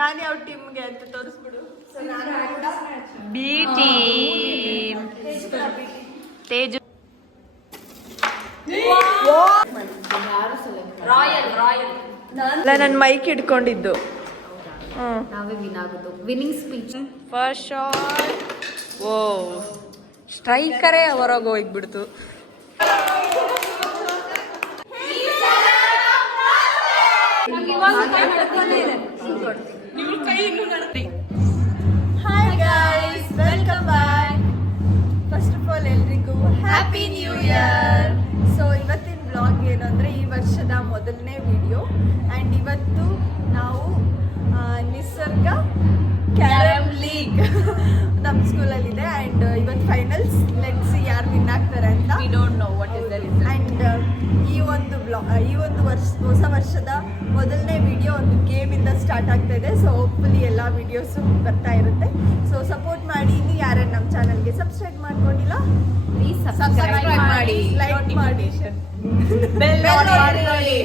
ನಾನು ಯಾವ ಟೀಮ್ಗೆ ಅಂತ ತೋರಿಸ್ಬಿಡು. B team Teju. ನನ್ನ ಮೈಕ್ ಹಿಡ್ಕೊಂಡಿದ್ದು. ನಾವೇ ವಿನ್ ಆಗೋದು. Winning speech first shot. ಓ ಸ್ಟ್ರೈಕರೇ ಹೊರಗೆ ಹೋಗ್ಬಿಡ್ತು. Hi guys, welcome back. First of all ಎಲ್ರಿಗೂ ಹ್ಯಾಪಿ ನ್ಯೂ ಇಯರ್. ಸೊ ಇವತ್ತಿನ ಬ್ಲಾಗ್ ಏನಂದರೆ ಈ ವರ್ಷದ ಮೊದಲನೇ ವಿಡಿಯೋ. ಆ್ಯಂಡ್ ಇವತ್ತು ನಾವು ನಿಸರ್ಗ ಕ್ಯಾರಮ್ ಲೀಗ್ ನಮ್ಮ ಸ್ಕೂಲಲ್ಲಿದೆ. ಆ್ಯಂಡ್ ಇವತ್ತು ಫೈನಲ್ಸ್. ಲೆಟ್ಸ್ ಯಾರು ವಿನ್ ಆಗ್ತಾರೆ ಅಂತ. We don't know what is the result. And ಈ ಒಂದು ಹೊಸ ವರ್ಷದ ಮೊದಲನೇ ವಿಡಿಯೋ ಒಂದು ಗೇಮಿಂದ ಸ್ಟಾರ್ಟ್ ಆಗ್ತಾ ಇದೆ. ಸೊ ಹೋಪ್ಫುಲಿ ಎಲ್ಲ ವಿಡಿಯೋಸು ಬರ್ತಾ ಇರುತ್ತೆ. ಸೊ ಸಪೋರ್ಟ್ ಮಾಡಿ. ಇನ್ನು ಯಾರ್ಯಾರು ನಮ್ಮ ಚಾನಲ್ಗೆ ಸಬ್ಸ್ಕ್ರೈಬ್ ಮಾಡ್ಕೊಂಡಿಲ್ಲ ಪ್ಲೀಸ್ ಸಬ್ಸ್ಕ್ರೈಬ್ ಮಾಡಿ, ಲೈಕ್ ಮಾಡಿ, ಬೆಲ್ ಮಾಡಿ.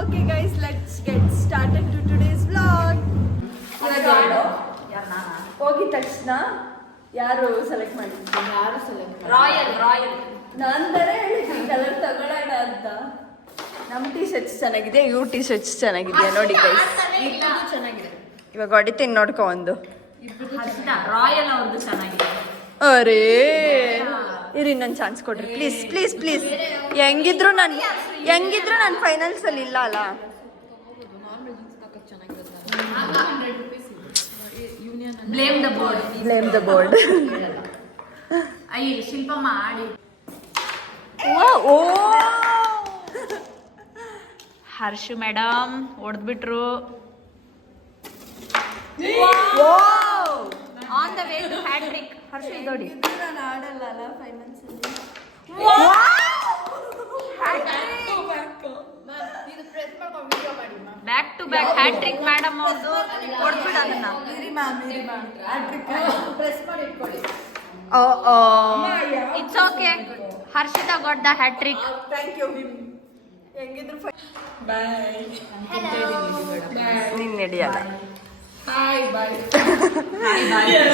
Okay guys, let's get started to today's vlog. ಹೋಗಿದ ತಕ್ಷಣ ಯಾರು ಸೆಲೆಕ್ಟ್ ಮಾಡಿದ್ರು? ಯಾರು ಸೆಲೆಕ್ಟ್? ರಾಯಲ್ ನಂದರೆ ಹೇಳಿದ್ವಿ ಕಲರ್ ತಗೊಳ್ಳೋಣ ಅಂತ. ನಮ್ಮ ಟೀ ಶರ್ಟ್ಸ್ ಚೆನ್ನಾಗಿದೆ, ಇವ್ರ ಟೀ ಶರ್ಟ್ಸ್ ಚೆನ್ನಾಗಿದೆ ನೋಡಿ ಗೈಸ್. ಚೆನ್ನಾಗಿದೆ. ಇವಾಗ ಹೊಡಿತೀನಿ ನೋಡ್ಕೊ ಒಂದು. ರಾಯಲ್ ಅವ್ರದ್ದು ಚೆನ್ನಾಗಿದೆ. ಅರೇ ಇರಿ, ನನ್ನ ಚಾನ್ಸ್ ಕೊಡ್ರಿ ಪ್ಲೀಸ್ ಪ್ಲೀಸ್ ಪ್ಲೀಸ್. ಹೆಂಗಿದ್ರು ನಾನು ಫೈನಲ್ಸಲ್ಲಿ ಇಲ್ಲ ಅಲ್ಲ. Blame the board. ಶಿಲ್ಪ ಮಾಡಿ. ಓ ಹರ್ಷು ಮೇಡಮ್ ಹೊಡೆದ್ಬಿಟ್ರು. On the way to hat trick. Harshu ನೋಡಿ, ನಾನು ಆಡಲ್ಲ ಅಲ್ಲ ಫೈನಲ್ಸ್ ಅಲ್ಲಿ. Back to back hat trick madam ಅವ್ರದ್ದು. ಹೊಡೆದ್ಬಿಟ್ಟು ಅದನ್ನ it's okay. Harshita got the hat trick. Thank you. ಹೆಂಗಿದ್ರು ನೀನ್ ನಡೆಯಲ್ಲ.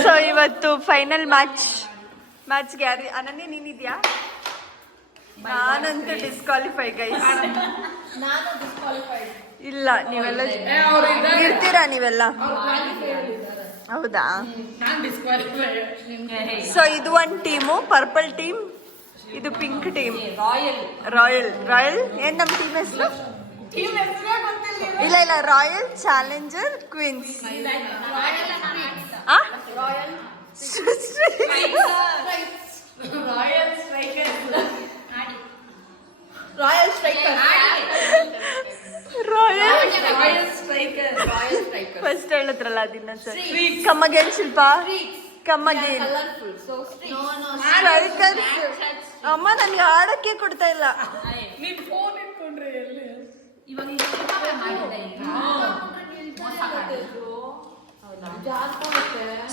ಸೊ ಇವತ್ತು ಫೈನಲ್ ಮ್ಯಾಚ್ಗೆ ಯಾರು? ಅನನ್ಯ ನೀನಿದ್ಯಾ? ನಾನಂತೂ ಡಿಸ್ಕ್ವಾಲಿಫೈ ಗೈಸ್. ಇಲ್ಲ, ನೀವೆಲ್ಲ ಇರ್ತೀರಾ ನೀವೆಲ್ಲ? ಹೌದಾ? ಸೊ ಇದು ಒಂದು ಟೀಮು ಪರ್ಪಲ್ ಟೀಮ್, ಇದು ಪಿಂಕ್ ಟೀಮ್. ರಾಯಲ್ ಏನ್ ನಮ್ಮ ಟೀಮ್ ಹೆಸರು? ಇಲ್ಲ ರಾಯಲ್ ಚಾಲೆಂಜರ್ ಕ್ವೀನ್ಸ್. ಫಸ್ಟ್ ಹೇಳಿದ್ರಲ್ಲ ಅದನ್ನ sir. Come again Shilpa, come again. Strikers. ಅಮ್ಮ ನನಗೆ ಆಡಕ್ಕೆ ಕೊಡ್ತಾ ಇಲ್ಲ.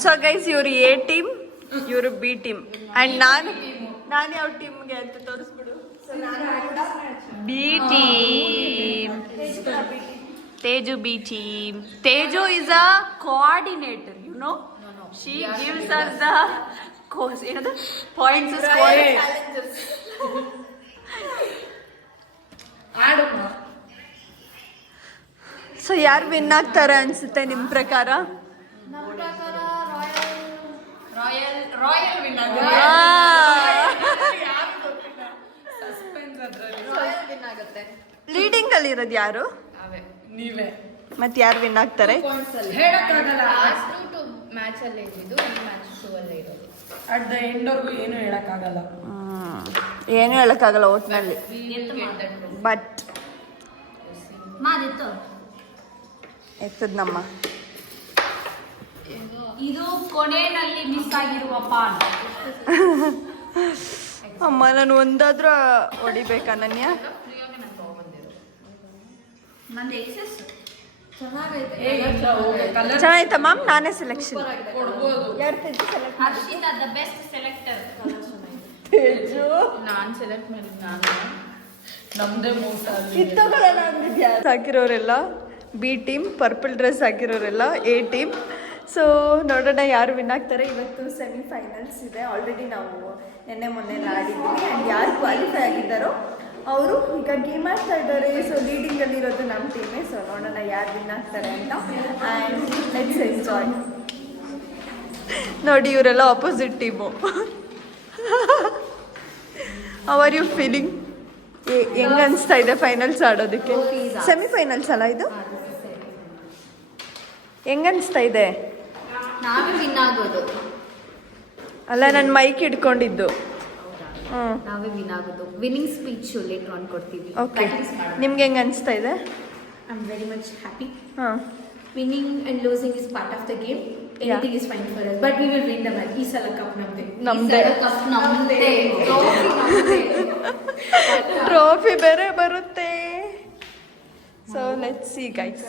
ಸೊ ಗೈಸ್, ಇವ್ರು ಎ ಟೀಮ್, ಇವರು ಬಿ ಟೀಮ್. ಅಂಡ್ ನಾನು ಯಾವ ಟೀಮ್ಗೆ ಅಂತ ತೋರಿಸ್ಬಿಡು. B team Teju. B team Teju is a coordinator, you know. She gives us the points to score. So ಯಾರು ವಿನ್ ಆಗ್ತಾರೆ ಅನ್ಸುತ್ತೆ ನಿಮ್ಮ ಪ್ರಕಾರ? ರಾಯಲ್ ವಿನ್ ಆಗುತ್ತೆ. ಲೀಡಿಂಗ್ ಅಲ್ಲಿ ಇರೋದು ಯಾರು? ನೀವೇ. ಮತ್ತೆ ಯಾರು ವಿನ್ ಆಗ್ತಾರೆ? ಅಟ್ ದ ಎಂಡ್ ವರ್ಗೂ ಏನು ಹೇಳಕ್ಕಾಗಲ್ಲ. ಏನು ಹೇಳಕ್ಕಾಗಲ್ಲ ಒಟ್ನಲ್ಲಿ. ಬಟ್ ಎತ್ತದ ನಮ್ಮ ಇದು ಕೊನೆಯಲ್ಲಿ ಮಿಸ್ ಆಗಿರುವ ಪಾನ್. ಅಮ್ಮ ನಾನು ಒಂದಾದ್ರೂ ಹೊಡಿಬೇಕು ಅನನ್ಯ. ಚೆನ್ನಾಯ್ತಾ ಮ್ಯಾಮ್? ನಾನೇ ಸೆಲೆಕ್ಷನ್. ಯಾರು Teju select? Harshita the best selector. Teju ನಾನು ಸೆಲೆಕ್ಟ್ ಮಾಡಿದ್ದು. ನಾನು ನಮ್ದೇ ಮೋಸ ಇತ್ತೋಗಳನ್ನ ಅಂದಿದ್ಯಾ? ಹಾಕಿರೋರೆಲ್ಲ ಬಿ ಟೀಮ್, ಪರ್ಪಲ್ ಡ್ರೆಸ್ ಹಾಕಿರೋರೆಲ್ಲ ಎ ಟೀಮ್. ಸೊ ನೋಡೋಣ ಯಾರು ವಿನ್ ಆಗ್ತಾರೆ. ಇವತ್ತು ಸೆಮಿಫೈನಲ್ಸ್ ಇದೆ. ಆಲ್ರೆಡಿ ನಾವು ಮೊನ್ನೆ ಆಡಿದ್ದೀವಿ. ಆ್ಯಂಡ್ ಯಾರು ಕ್ವಾಲಿಫೈ ಆಗಿದ್ದಾರೋ ಅವರು ಈಗ ಗೇಮ್ ಆಡ್ತಾ ಇದ್ದಾರೆ. ಸೊ ಲೀಡಿಂಗಲ್ಲಿರೋದು ನಮ್ಮ ಟೀಮೇ. ಸೊ ನೋಡೋಣ ಯಾರು ವಿನ್ ಆಗ್ತಾರೆ ಅಂತ. And let's enjoy. ನೋಡಿ ಇವರೆಲ್ಲ opposite team. How are you feeling? ಹೆಂಗೆ ಅನಿಸ್ತಾ ಇದೆ ಫೈನಲ್ಸ್ ಆಡೋದಕ್ಕೆ? ಸೆಮಿಫೈನಲ್ಸ್ ಅಲ್ಲ ಇದು? ಹೆಂಗೆ ಅನಿಸ್ತಾ ಇದೆ? ನಾವೇ ವಿನ್ ಆಗೋದು ಅಲ್ಲ, ನನ್ನ ಮೈಕ್ ಹಿಡ್ಕೊಂಡಿದ್ದು. ನಾವೇ ವಿನ್ ಆಗೋದು. ವಿನ್ನಿಂಗ್ ಸ್ಪೀಚ್ ಲೇಟರ್ ಆನ್ ಕೊಡ್ತೀವಿ. ಓಕೆ, ನಿಮ್ಗೆ ಹೆಂಗೆ ಅನಿಸ್ತಾ ಇದೆ? I am very much happy. ಹಾಂ, winning and losing is part of the game. Anything is fine for us, but we will win the match. ಈ ಸಲ ಕಪ್ ನಮ್ಮದೇ. ಟ್ರೋಫಿ ಬೇರೆ ಬರುತ್ತೆ. So let's see guys.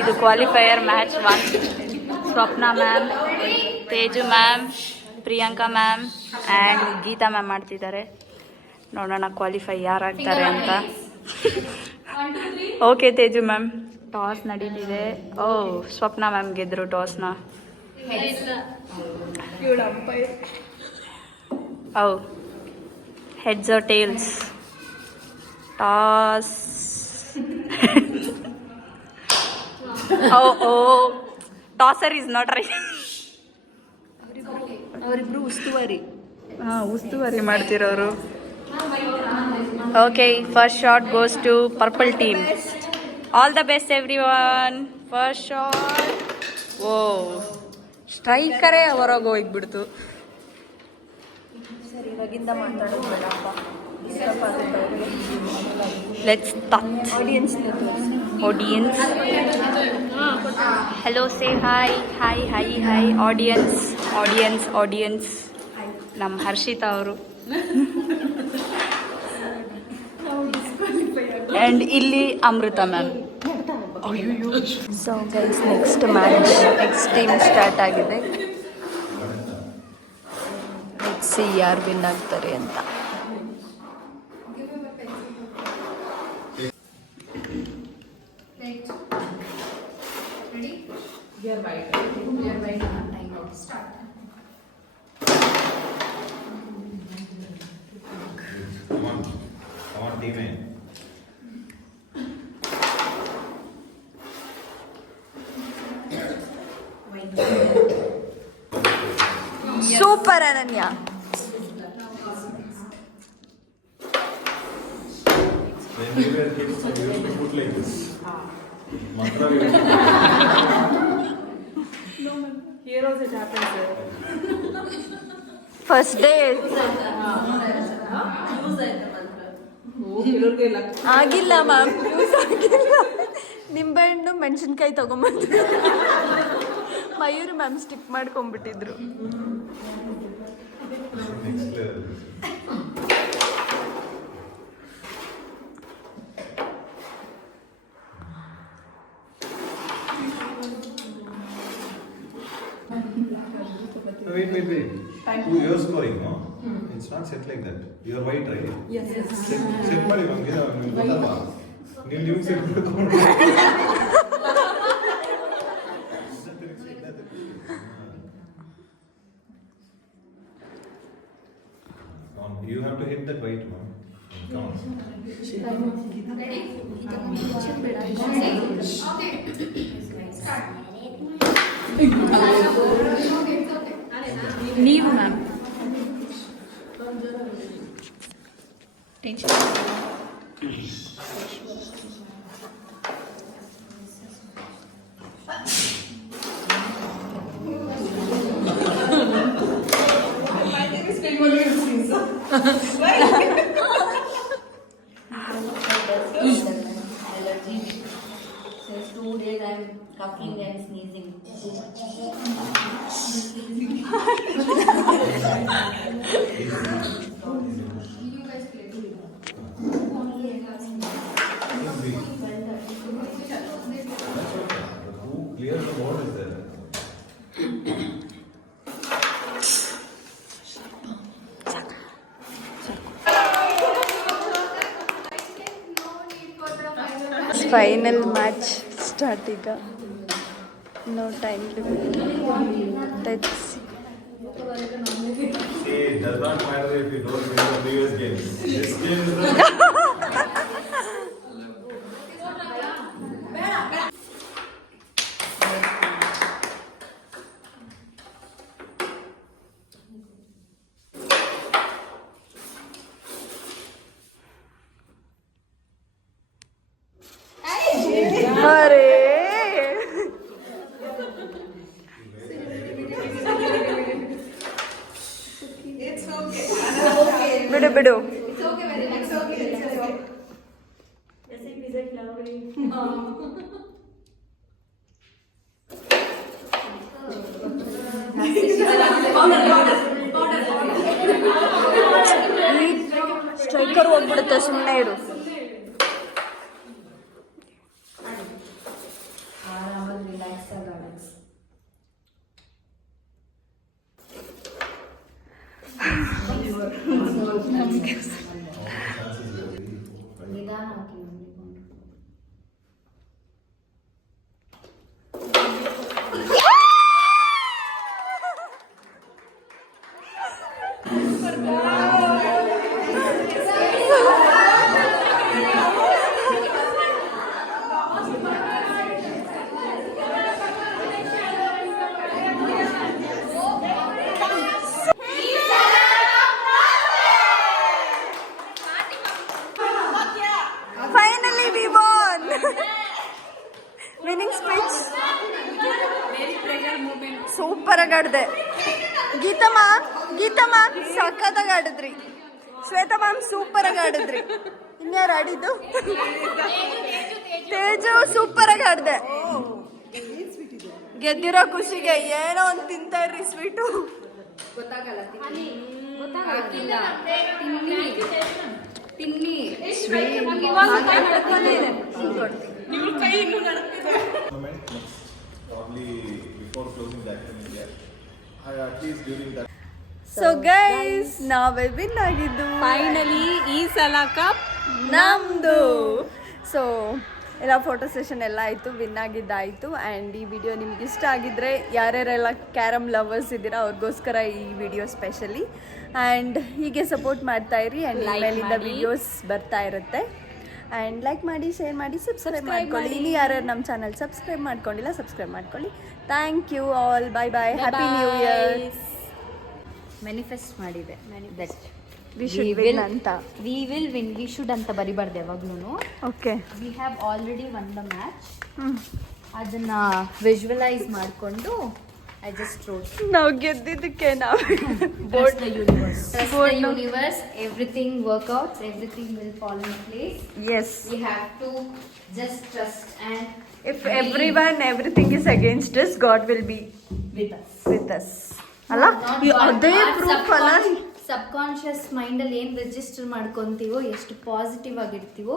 ಇದು qualifier match 1. Swapna ma'am, Teju ma'am, Priyanka ma'am and Geeta ma'am ಮಾಡ್ತಿದ್ದಾರೆ. ನೋಡೋಣ qualify ಯಾರಾಗ್ತಾರೆ ಅಂತ. Okay Teju ma'am, toss ನಡೀತಿದೆ. ಓ, ಸ್ವಪ್ನ ಮ್ಯಾಮ್ ಗೆದ್ರು ಟಾಸ್ನ. ಓ, heads or tails? Toss. Tosser is not right. ಅವರಿಬ್ರು ಉಸ್ತುವಾರಿ. ಹಾಂ, ಉಸ್ತುವಾರಿ ಮಾಡ್ತಿರೋರು. Okay, first shot goes to purple team. All the best everyone. First shot. ಓ, ಸ್ಟ್ರೈಕರೇ ಹೊರಗೆ ಹೋಗ್ಬಿಡ್ತು. ಸರಿ, ಇವಾಗಿಂದ ಮಾತಾಡೋದು ಬೇಡಪ್ಪ. Let's touch audience. Hello, say hi. Hi hi hi audience. Audience audience ನಮ್ಮ ಹರ್ಷಿತಾ ಅವರು. ಆ್ಯಂಡ್ ಇಲ್ಲಿ Amrita ma'am. So guys, next match next team start ಆಗಿದೆ. ಲೆಟ್ಸ್ ಸಿ ಯಾರು ವಿನ್ ಆಗ್ತಾರೆ ಅಂತ. ಸೂಪರ್ ಅನನ್ಯ. When we were kids, we used to put like this. Mantra we used to Here also it happens, sir. First day ಆಗಿಲ್ಲ ma'am, use ಆಗಿಲ್ಲ. ನಿಂಬೆಹಣ್ಣು ಮೆಣಸಿನ್ಕಾಯಿ ತಗೊಂಬಂದು ಮಯೂರಿ ಮ್ಯಾಮ್ ಸ್ಟಿಕ್ ಮಾಡ್ಕೊಂಡ್ಬಿಟ್ಟಿದ್ರು. next level. Wait. You're scoring, no? It's not set like that. You're white, right? Yes. Set ಮಾಡಿ ಬಂದಿರ ಗೊತ್ತಪ್ಪ. ನೀವು set ಮಾಡ್ಕೊಂಡು. You have to hit that white one. Come on. ನೀವು ma'am tension. Since 2 days I am coughing and sneezing. Who clears the board is there? Final match start ಈಗ. No time limit. Let's See, it does not matter if you don't win the previous games. This game is the ಅರೇ ಬಿಡು ಬಿಡು. Striker ಹೋಗ್ಬಿಡುತ್ತೆ, ಸುಮ್ಮನೆ ಇರು. ಆರಾಮಾಗಿ relax ಆಗಿ ಆಡೋದು. ನಿಧಾನ ಹಾಕಿ Finally we won. Winning speech. Super ಆಗಿ ಆಡಿದೆ. ಗೀತಮ್ಮ ಸಖತ್ತಾಗಿ ಆಡಿದ್ರಿ. ಶ್ವೇತಾ ಮ್ಯಾಮ್ ಸೂಪರ್ ಆಗಿ ಆಡಿದ್ರಿ. ಇನ್ಯಾರು ಆಡಿದ್ದು? ತೇಜು ಸೂಪರ್ ಆಗಿ ಆಡಿದೆ. ಗೆದ್ದಿರೋ ಖುಷಿಗೆ ಏನೋ ಒಂದು ತಿಂತಾ ಇರ್ರಿ ಸ್ವೀಟು. ಗೊತ್ತಾಗಲ್ಲ ತಿನ್ನಿ probably before closing the academy year. At least during that. So guys, ನಾವೇ ವಿನ್ ಆಗಿದ್ದು. ಫೈನಲಿ ಈ ಸಲ ಕಪ್ ನಮ್ದು. ಸೊ ಎಲ್ಲ ಫೋಟೋ ಸೆಷನ್ ಎಲ್ಲ ಆಯಿತು, ವಿನ್ ಆಗಿದ್ದಾಯಿತು. ಆ್ಯಂಡ್ ಈ ವಿಡಿಯೋ ನಿಮ್ಗೆ ಇಷ್ಟ ಆಗಿದ್ದರೆ ಯಾರ್ಯಾರೆಲ್ಲ ಕ್ಯಾರಮ್ ಲವರ್ಸ್ ಇದ್ದೀರಾ ಅವ್ರಿಗೋಸ್ಕರ ಈ ವಿಡಿಯೋ ಸ್ಪೆಷಲಿ. ಆ್ಯಂಡ್ ಹೀಗೆ ಸಪೋರ್ಟ್ ಮಾಡ್ತಾ ಇರಿ. ಆ್ಯಂಡ್ ಮೇಲಿಂದ ವಿಡಿಯೋಸ್ ಬರ್ತಾ ಇರುತ್ತೆ. ಆ್ಯಂಡ್ ಲೈಕ್ ಮಾಡಿ, ಶೇರ್ ಮಾಡಿ, ಸಬ್ಸ್ಕ್ರೈಬ್ ಮಾಡ್ಕೊಳ್ಳಿ. ಇನ್ನು ಯಾರ್ಯಾರು ನಮ್ಮ ಚಾನಲ್ ಸಬ್ಸ್ಕ್ರೈಬ್ ಮಾಡ್ಕೊಂಡಿಲ್ಲ ಸಬ್ಸ್ಕ್ರೈಬ್ ಮಾಡ್ಕೊಳ್ಳಿ. Thank you all. Bye bye. Happy new year. Manifest ಮಾಡಿದೆ ದಟ್ ವಿ ಶುಡ್ ವಿನ್ ಅಂತ. We will win. We should ಅಂತ ಬರಿಬಾರ್ದು ಯಾವಾಗ್ಲೂ. Okay. We have already won the match. ಅದನ್ನ ವಿಜುವಲೈಸ್ ಮಾಡಿಕೊಂಡು ಐ ಜಸ್ಟ್ ರೋಟ್ ನಾವು ಗೆದ್ದಿದ್ದಕ್ಕೆ ನಾವು Trust the universe. Trust the universe. Everything work out. Everything will fall in place. Yes. We have to just trust and If everything is against us, God will be with us. with us. ಅಲ್ಲ ಅದೇ proof ಅಲ್ಲ. Subconscious ಮೈಂಡಲ್ಲಿ ಏನು register ಮಾಡ್ಕೊತೀವೋ, ಎಷ್ಟು positive ಆಗಿರ್ತೀವೋ,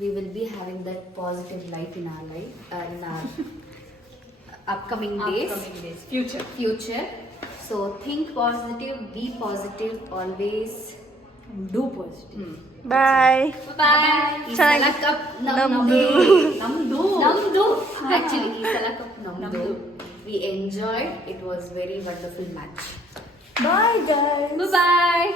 we will be having that positive life in our life, in our upcoming days, future. So think positive, be positive, always do positive. ಬಾಯ್. ಈ ಸಲ ಕಪ್ ನಮ್ದು. Actually ಈ ಸಲ ಕಪ್ ನಮ್ದು. We enjoyed. It was very wonderful match. Bye guys. Bye bye.